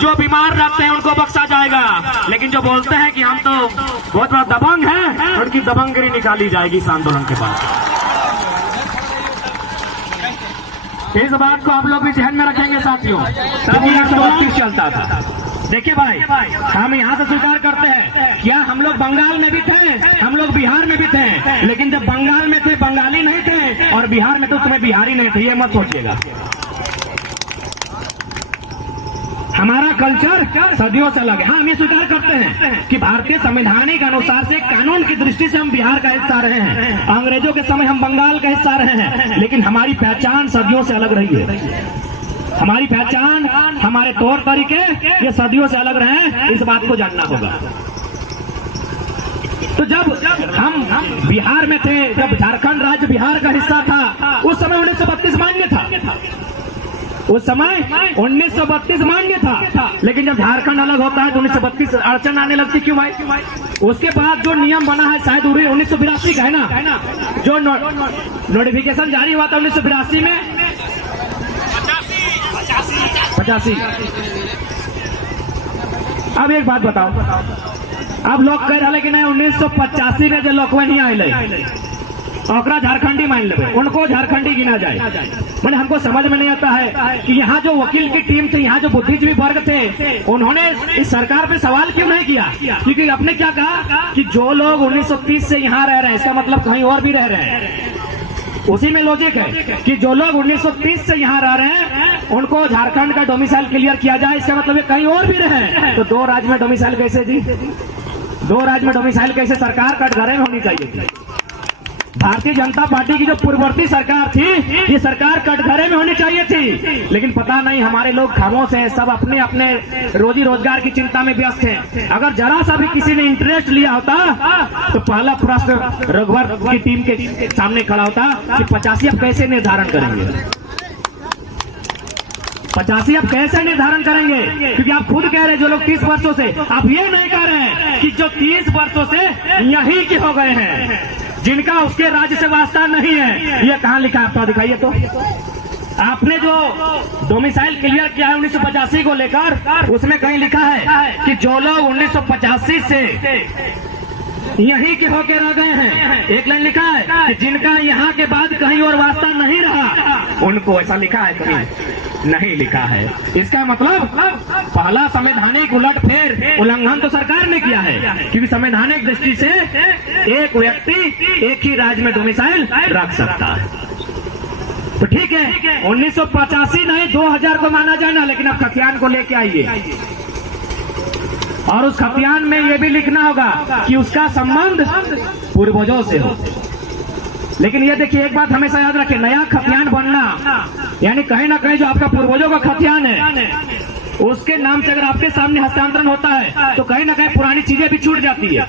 जो बीमार रहते हैं उनको बख्शा जाएगा, लेकिन जो बोलते हैं कि हम तो बहुत बड़ा दबंग हैं, उनकी दबंगगिरी निकाली जाएगी इस आंदोलन के बाद। इस बात को आप लोग भी ध्यान में रखेंगे साथियों। तभी 132 चलता था। देखिए भाई, हम यहाँ से स्वीकार करते हैं, क्या हम लोग बंगाल में भी थे, हम लोग बिहार में भी थे, लेकिन जब बंगाल में थे बंगाली नहीं थे और बिहार में तो तुम्हें बिहारी नहीं थे, ये मत सोचिएगा। हमारा कल्चर सदियों से अलग है। हाँ, हम ये स्वीकार करते हैं कि भारतीय संवैधानिक अनुसार से कानून की दृष्टि से हम बिहार का हिस्सा रहे हैं, अंग्रेजों के समय हम बंगाल का हिस्सा रहे हैं, लेकिन हमारी पहचान सदियों से अलग रही है। हमारी पहचान, हमारे तौर तरीके ये सदियों से अलग रहे हैं, इस बात को जानना होगा। तो जब हम बिहार में थे, जब झारखंड राज्य बिहार का हिस्सा था, उस समय 1932 मान्य था, उस समय 1932 मान्य था, लेकिन जब झारखंड अलग होता है तो 1932 अड़चन आने लगती। क्यों भाई? उसके बाद जो नियम बना है शायद 1982 का है ना, जो नोटिफिकेशन जारी हुआ था 1982 में 85। अब एक बात बताओ, अब लोग कह रहे कि नहीं 1985 में जो लोग नहीं आए ओकरा झारखंडी मान ले, उनको झारखंडी गिना जाए। मैंने हमको समझ में नहीं आता है कि यहाँ जो वकील की टीम थी, यहाँ जो बुद्धिजीवी वर्ग थे, उन्होंने इस सरकार पे सवाल क्यों नहीं किया? क्योंकि आपने क्या कहा कि जो लोग 1930 से यहाँ रह रहे हैं, इसका मतलब कहीं और भी रह रहे हैं। उसी में लॉजिक है कि जो लोग 1930 से यहाँ रह रहे हैं उनको झारखंड का डोमिसाइल क्लियर किया जाए, इसका मतलब ये कहीं और भी रहे हैं। तो दो राज्य में डोमिसाइल कैसे जी? दो राज्य में डोमिसाइल कैसे? सरकार कटघरे में होनी चाहिए थी। भारतीय जनता पार्टी की जो पूर्ववर्ती सरकार थी, ये सरकार कटघरे में होनी चाहिए थी, लेकिन पता नहीं हमारे लोग खामोश हैं, सब अपने अपने रोजी रोजगार की चिंता में व्यस्त हैं। अगर जरा सा भी किसी ने इंटरेस्ट लिया होता तो पहला प्रश्न रघुवर की टीम के सामने खड़ा होता कि 85 अब कैसे निर्धारण करेंगे, 85 अब कैसे निर्धारण करेंगे? क्योंकि आप खुद कह रहे हैं जो लोग 30 वर्षों से, आप ये नहीं कह रहे हैं कि जो 30 वर्षों से यहीं के हो गए हैं, जिनका उसके राज्य से वास्ता नहीं है। ये कहाँ लिखा है? आपको दिखाइए तो। आपने जो डोमिसाइल क्लियर किया है 1985 को लेकर, उसमें कहीं लिखा है कि जो लोग 1985 से यहीं के होके रह गए हैं, एक लाइन लिखा है कि जिनका यहाँ के बाद कहीं और वास्ता नहीं रहा, उनको, ऐसा लिखा है, कहीं नहीं लिखा है। इसका मतलब पहला संवैधानिक उलटफेर, उल्लंघन तो सरकार ने किया है, क्योंकि संवैधानिक दृष्टि से एक व्यक्ति एक ही राज्य में डोमिसाइल रख सकता है। तो ठीक है, 1985 नहीं 2000 को माना जाए ना, लेकिन अब खतियान को लेके आइए और उस खतियान में ये भी लिखना होगा कि उसका संबंध पूर्वजों से हो। लेकिन ये देखिए, एक बात हमेशा याद रखें, नया खतियान बनना यानी कहीं ना कहीं जो आपका पूर्वजों का खतियान है उसके नाम से अगर आपके सामने हस्तांतरण होता है तो कहीं ना कहीं पुरानी चीजें भी छूट जाती है।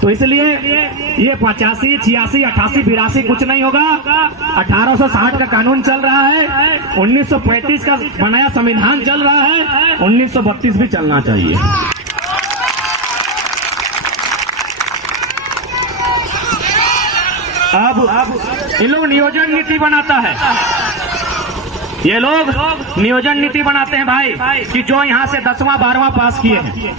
तो इसलिए ये 85, 86, 88, 82 कुछ नहीं होगा। 1860 का कानून चल रहा है, 1935 का बनाया संविधान चल रहा है, 1932 भी चलना चाहिए। अब इन लोग नियोजन नीति बनाता है, ये लोग नियोजन नीति बनाते हैं भाई, कि जो यहाँ से 10वां 12वां पास किए हैं,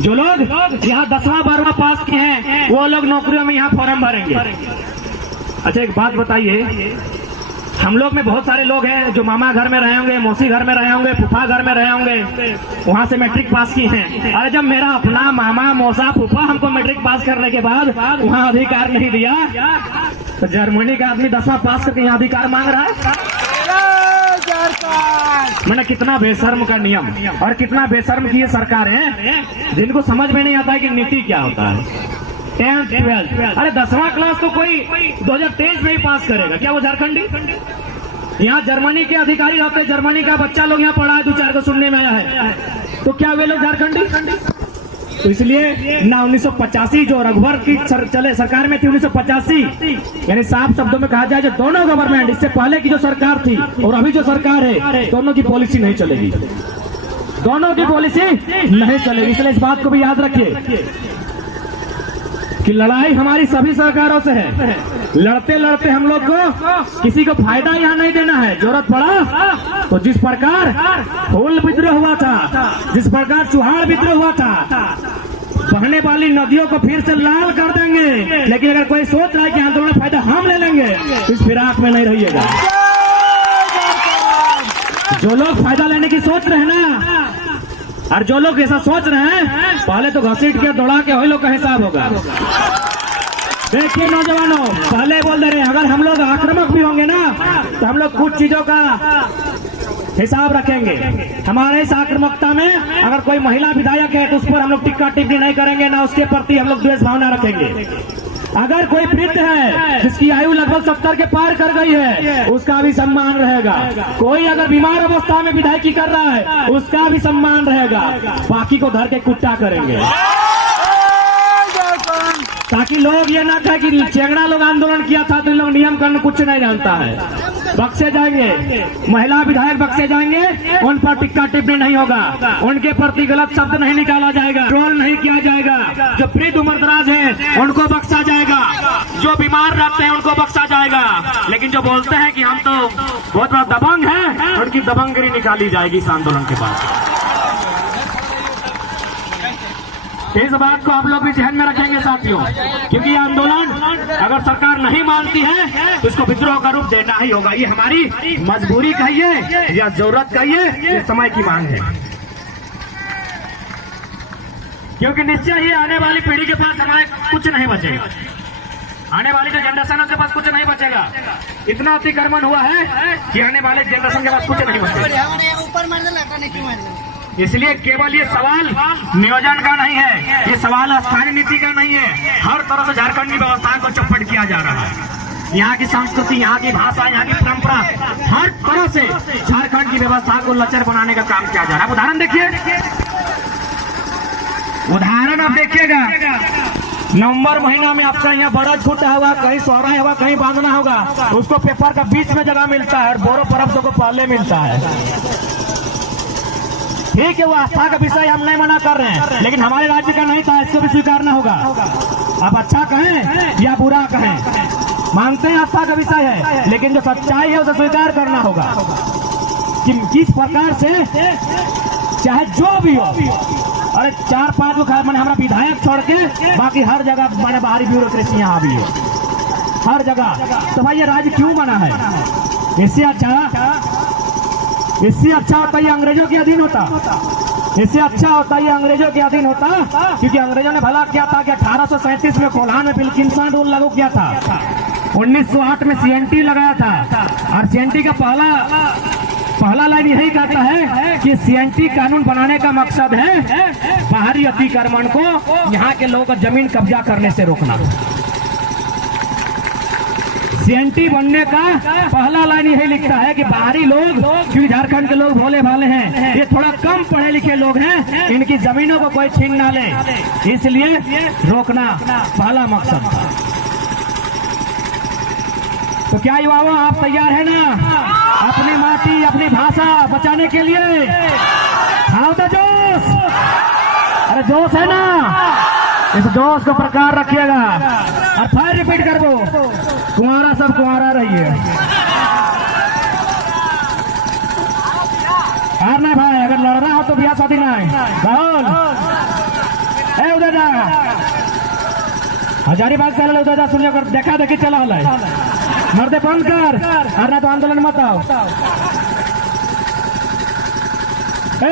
जो लोग यहाँ 10वां 12वां पास किए हैं, वो लोग नौकरियों में यहाँ फॉर्म भरेंगे। अच्छा एक बात बताइए, हम लोग में बहुत सारे लोग हैं जो मामा घर में रहे होंगे, मौसी घर में रहे होंगे, फूफा घर में रहे होंगे, वहां से मैट्रिक पास किए हैं। अरे जब मेरा अपना मामा मौसा फूफा हमको मैट्रिक पास करने के बाद वहां अधिकार नहीं दिया, तो जर्मनी का आदमी 10वां पास करके यहाँ अधिकार मांग रहा है। मैंने कितना बेशर्म का नियम और कितना बेशर्म की ये सरकार है, जिनको समझ में नहीं आता है कि नीति क्या होता है। 10th 12th, अरे 10वां क्लास तो कोई 2023 में ही पास करेगा क्या वो झारखंडी? यहाँ जर्मनी के अधिकारी होते, जर्मनी का बच्चा लोग यहाँ पढ़ा है, 2-4 को सुनने में आया है, तो क्या वे लोग झारखंडी? तो इसलिए ना 1985 जो रघुवर की चले सरकार में थी 1985, यानी साफ शब्दों में कहा जाए जो दोनों गवर्नमेंट, इससे पहले की जो सरकार थी और अभी जो सरकार है, दोनों की पॉलिसी नहीं चलेगी, दोनों की पॉलिसी नहीं चलेगी। इसलिए इस बात को भी याद रखिए कि लड़ाई हमारी सभी सरकारों से है, लड़ते लड़ते हम लोग को किसी को फायदा यहाँ नहीं देना है। जरूरत पड़ा तो जिस प्रकार हुल विद्रोह हुआ था, जिस प्रकार चुहाड़ विद्रोह हुआ था, बहने वाली नदियों को फिर से लाल कर देंगे। लेकिन अगर कोई सोच रहा है कि आंदोलन में फायदा हम ले लेंगे तो इस फिराक में नहीं रहिएगा। जो लोग फायदा लेने की सोच रहे हैं ना, और जो लोग ऐसा सोच रहे हैं, पहले तो घसीट के दौड़ा के वही लोग का हिसाब होगा। देखिए नौजवानों, पहले बोल दे रहे हैं अगर हम लोग आक्रामक भी होंगे ना तो हम लोग कुछ चीजों का हिसाब रखेंगे। हमारे इस आक्रामकता में अगर कोई महिला विधायक है तो उस पर हम लोग टिक्का टिप्पणी नहीं करेंगे, ना उसके प्रति हम लोग द्वेष भावना रखेंगे। अगर कोई वृद्ध है जिसकी आयु लगभग 70 के पार कर गई है, उसका भी सम्मान रहेगा। कोई अगर बीमार अवस्था में विधायकी कर रहा है, उसका भी सम्मान रहेगा। बाकी को धर के कुट्टा करेंगे, ताकि लोग ये ना कहे कि चेंगड़ा लोग आंदोलन किया था तो इन लोग नियम कानून कुछ नहीं जानता है। बक्से जाएंगे, महिला विधायक बक्से जाएंगे, उन पर टिक्का टिप्पणी नहीं होगा, उनके प्रति गलत शब्द नहीं निकाला जाएगा, ट्रोल नहीं किया जाएगा। जो वृद्ध उम्रदराज है उनको बख्शा जाएगा, जो बीमार रहते हैं उनको बख्शा जाएगा। लेकिन जो बोलते हैं कि हम तो बहुत बड़ा दबंग है, उनकी दबंगगिरी निकाली जाएगी इस आंदोलन के बाद। इस बात को आप लोग भी ध्यान में रखेंगे साथियों, क्योंकि ये आंदोलन अगर सरकार नहीं मानती है तो इसको विद्रोह का रूप देना ही होगा। ये हमारी मजबूरी कहिए या जरूरत कहिए, ये समय की मांग है। क्योंकि निश्चय ही आने वाली पीढ़ी के पास हमारे कुछ नहीं बचेगा, आने वाली जो जनरेशन के पास कुछ नहीं बचेगा। इतना अतिक्रमण हुआ है कि आने वाले जनरेशन के पास कुछ नहीं बचेगा। इसलिए केवल ये सवाल नियोजन का नहीं है, ये सवाल स्थानीय नीति का नहीं है। हर तरह से झारखंड की व्यवस्था को चौपट किया जा रहा है। यहाँ की संस्कृति, यहाँ की भाषा, यहाँ की परंपरा, हर तरह से झारखंड की व्यवस्था को लचर बनाने का काम किया जा रहा है। उदाहरण देखिए, उदाहरण आप देखिएगा, नवंबर महीना में आपका यहाँ बड़ा छूटा हुआ, कहीं सोहरा हुआ, कहीं बांधना होगा, उसको पेपर का बीच में जगह मिलता है और बोरो पर्व को पहले मिलता है। ठीक है, वो आस्था का विषय हम नहीं मना कर रहे हैं, लेकिन हमारे राज्य का नहीं था, इसको भी स्वीकारना होगा। आप अच्छा कहें या बुरा कहें, मानते हैं आस्था का विषय है, लेकिन जो सच्चाई है उसे स्वीकार करना होगा कि किस प्रकार से चाहे जो भी हो। अरे 4-5 को मैंने हमारा विधायक छोड़ के बाकी हर जगह मैंने बाहरी ब्यूरोक्रेसी यहाँ भी है, हर जगह। तो भाई ये राज्य क्यों बना है? इससे अच्छा होता ये अंग्रेजों के अधीन होता, इससे अच्छा होता ये अंग्रेजों के अधीन होता। क्योंकि अंग्रेजों ने भला किया था कि 1837 में कोल्हान में विल्किंसन रूल लागू किया था, 1908 में CNT लगाया था, और CNT का पहला लाइन यही कहता है कि CNT कानून बनाने का मकसद है बाहरी अतिक्रमण को यहाँ के लोगों का जमीन कब्जा करने से रोकना। CNT बनने का पहला लाइन यही लिखता है कि बाहरी लोग, क्योंकि झारखंड के लोग भोले भाले हैं, ये थोड़ा कम पढ़े लिखे लोग हैं, इनकी जमीनों को कोई छीन ना ले, इसलिए रोकना पहला मकसद था। तो क्या युवाओं, आप तैयार है ना अपनी माटी, अपनी भाषा बचाने के लिए? हाँ तो जोश, अरे जोश है ना, इस जोश को प्रकार रखिएगा। और फिर रिपीट कर दो, कुंवारा सब कुंवारा रहिए। और ना भाई, अगर लड़ रहा हो तो ब्याह शादी ना है। राहुल ए उधर जा, हजारीबाग चल उधर जा, सुनिए कर देखा देखी चला है, मर्दे बंद कर, और ना तो आंदोलन मत आओ।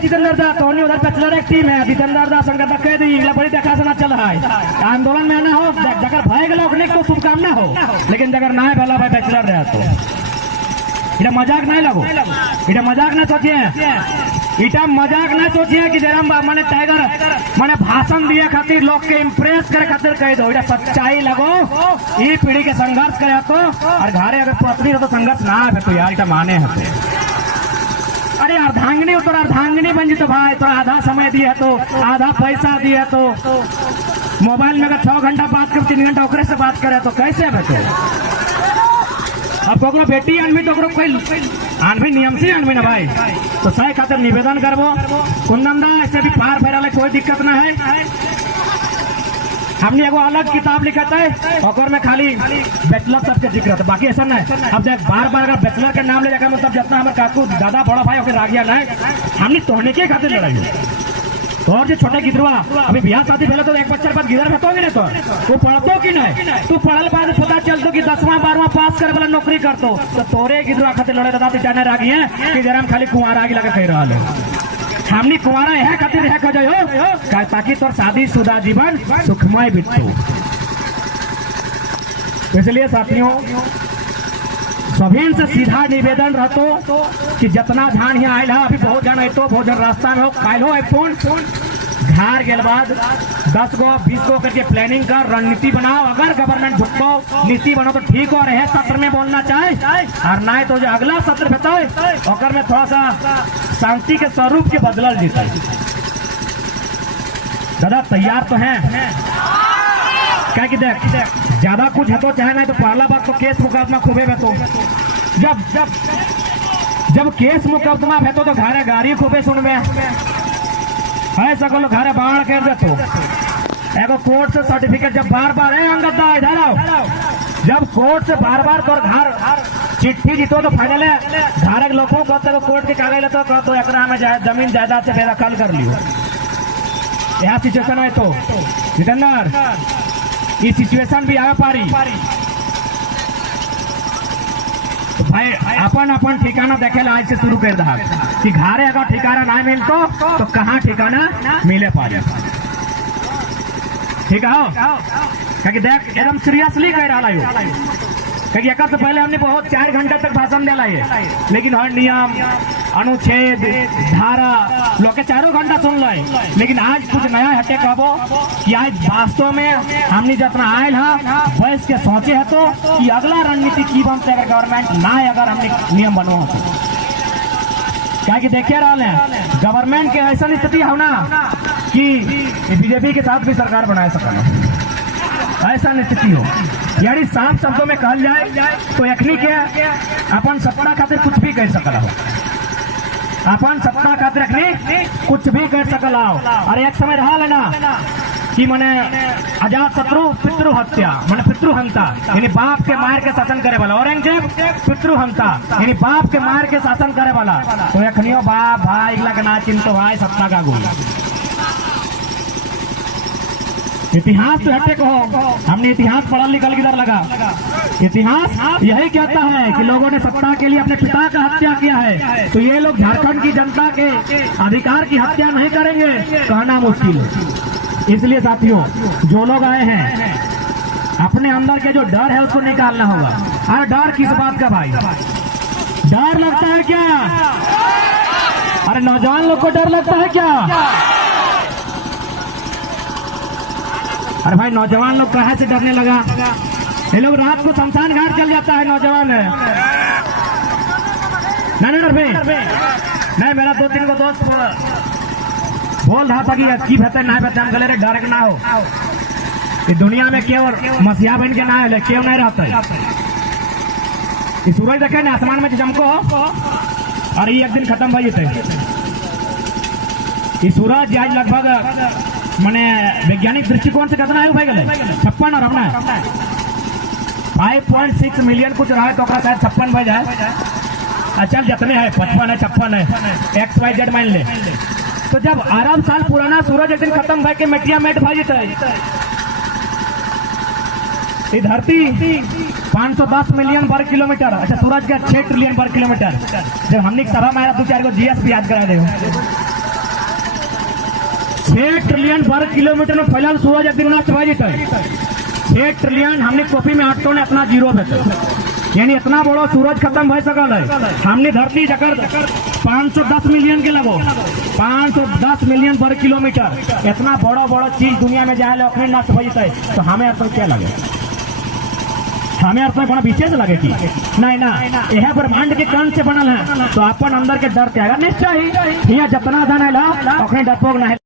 जितेंद्र दा तो उधर बैचलर एक टीम है, जितेंद्र दा संगत कह दी बड़ी देखा से ना चल है आंदोलन में ना हो, जगह भाई गए तो शुभकामना हो, लेकिन जगह ना है भला भाई बैचलर रहे तो इटा मजाक नहीं लगो, इटा मजाक ना सोचिए, इटा मजाक ना सोचिए कि जरा मैंने टाइगर मैंने भाषण दिए खातिर लोग के इम्प्रेस करे खातिर कह दो। इटा सच्चाई लगो, ये पीढ़ी के संघर्ष करे तो, और घरे अगर पत्नी हो तो संघर्ष ना है तो यार इटा माने है। अरे अर्धांगिनी हो तो अर्धांगिनी बन जी तो भाई, तो आधा समय दिए तो आधा पैसा दिए तो, मोबाइल में अगर 6 घंटा बात कर 3 घंटा ओकरे से बात करे तो कैसे है तो? अब ककरो बेटी आनबी तो कोई आनबी नियम से आनबी ना भाई, तो सही खातिर निवेदन करबो, कुंदन दा ऐसे भी पार फेरा कोई दिक्कत ना है। हमने एगो अलग किताब लिखा है और में खाली बैचलर सबके जिक्र है, बाकी ऐसा नहीं। अब जब बार बार अगर बैचलर के नाम ले जाकर मतलब जितना हमारे काकू दादा बड़ा भाई होकर रागिया ना हमने तोड़ने के खातिर लड़ाई तो और जो छोटे गिदरवा अभी बिहार शादी पहले तो एक बच्चे के बाद गिदर भेटोगे नहीं तो पढ़तो कि नहीं तू पढ़ल बाद पता चलतो कि 10वां 12वां पास करे वाला नौकरी करतो तो तोरे गिदरवा खातिर लड़े दादा जाने रागी है कि जरा हम खाली कुंवारा आगे लगा कह रहा है हमनी कुंवारा है खातिर है खो जाओ ताकि तोर शादीशुदा जीवन सुखमय बीतो। इसलिए साथियों सभी से सीधा निवेदन रहतो कि जितना धान यहाँ आयल है अभी बहुत जन अतो बहुत जन रास्ता में हो काल हो फोन घर के बाद 10 गो 20 गो करके प्लानिंग कर रणनीति बनाओ। अगर गवर्नमेंट झुको नीति बनो तो ठीक हो रहे सत्र में बोलना चाहे और नहीं तो जो अगला सत्र बताओ और में थोड़ा सा शांति के स्वरूप के बदलल जीते। दादा तैयार तो हैं क्या कि देख ज्यादा कुछ है तो चाहे नहीं तो पहला बात तो केस मुकदमा खूबे बेतो जब केस मुकदमा भेतो तो घरे गाड़ी खूबे सुन में है सकल घरे बाढ़ कर देतो एगो कोर्ट से सर्टिफिकेट जब बार बार है अंगदा इधर आओ जब कोर्ट से बार बार तोर घर चिट्ठी जीतो तो फाइनल है घर के लोगों को तक कोर्ट के कागज लेतो तो एकरा में जमीन जायदाद से बेदखल कर लियो यह सिचुएशन है तो जितेंद्र ये सिचुएशन भी आ पारी तो भाई अपन ठिकाना देखे आज से शुरू कर दहा कि घरे अगर ठिकाना ना मिलतो तो कहाँ ठिकाना मिले पारी ठीक है कि देख एकदम सीरियसली कह रहा है क्योंकि एक से पहले हमने बहुत 4 घंटे तक भाषण दिला है लेकिन हर नियम अनुच्छेद धारा लोग के 4 घंटा सुन लो लेकिन आज कुछ नया हटे कहबो कि आज वास्तव में हमने जितना आयल है बैस के सोचे है तो कि अगला रणनीति की बनते अगर गवर्नमेंट ना अगर हमने नियम बनवा क्या कि देखे रहा है गवर्नमेंट के ऐसा स्थिति है ना कि बीजेपी के साथ भी सरकार बना सकता ऐसा स्थिति हो यानी साफ शब्दों में कहल जाए तो यखनी के अपन सत्ता खातिर कुछ भी कर सकल हो अपन सत्ता खातिर रखनी कुछ भी कर सकल हो। और एक समय रहा लेना कि मने अजात शत्रु पितृ हत्या मने पितृ हंता यानी बाप के मार के शासन करे वाला औरंगजेब पितृ हंता यानी बाप के मार के शासन करे वाला तो यखनियो बाप भाई लगना चिंतो भाई सत्ता का गुण इतिहास तो हटे कहो हमने इतिहास पढ़ा लिखल किधर लगा इतिहास यही कहता है कि लोगों ने सत्ता के लिए अपने पिता का हत्या किया है तो ये लोग झारखंड की जनता के अधिकार की हत्या नहीं करेंगे कहना मुश्किल है। इसलिए साथियों जो लोग आए हैं अपने अंदर के जो डर है उसको निकालना होगा। अरे डर किस बात का भाई डर लगता है क्या? अरे नौजवान लोग को डर लगता है क्या? अरे भाई नौजवान लोग कहाँ से डरने लगा? ये लोग रात को शमशान घाट चल जाता है नौजवान है नहीं डर भाई नहीं मेरा 2-3 को दोस्त बोल रहा था कि बेहतर ना बेहतर हम गले डर ना हो कि दुनिया में केवल मसीहा बन के ना है क्यों नहीं रहता है। सूरज देखे ना आसमान में चमको और ये एक दिन खत्म हो जाते सूरज आज लगभग मैंने वैज्ञानिक दृष्टिकोण से कितना है भाई गले 56 और हमने 5.6 मिलियन कुछ रहा है तो शायद 56 भाई जाए अच्छा जितने है 55 है 56 है XYZ मान ले तो जब अरब साल पुराना सूरज एक दिन खत्म भाई के मेटिया मेट भाई जाता है धरती 510 मिलियन वर्ग किलोमीटर अच्छा सूरज का 6 ट्रिलियन वर्ग किलोमीटर जब हमने सभा में 2-4 को GS भी याद करा दे 6 ट्रिलियन वर्ग किलोमीटर में फैलल सूरज एक दिन नष्ट हो जाता है 6 ट्रिलियन हमने कॉपी में 8 ने अपना जीरो भेजे यानी इतना बड़ा सूरज खत्म हो सकल है हमने धरती जकर 510 मिलियन के लगो 510 मिलियन वर्ग किलोमीटर इतना बड़ा चीज दुनिया में जाए अपने नष्ट हो जाता है तो हमें अर्थ क्या लगे हमें अर्थ में विशेष लगे कि नहीं ना यह ब्रह्मांड के कण से बनल है तो अपन अंदर के डर त्यागा निश्चय ही जितना धन है अपने डरपोक नहीं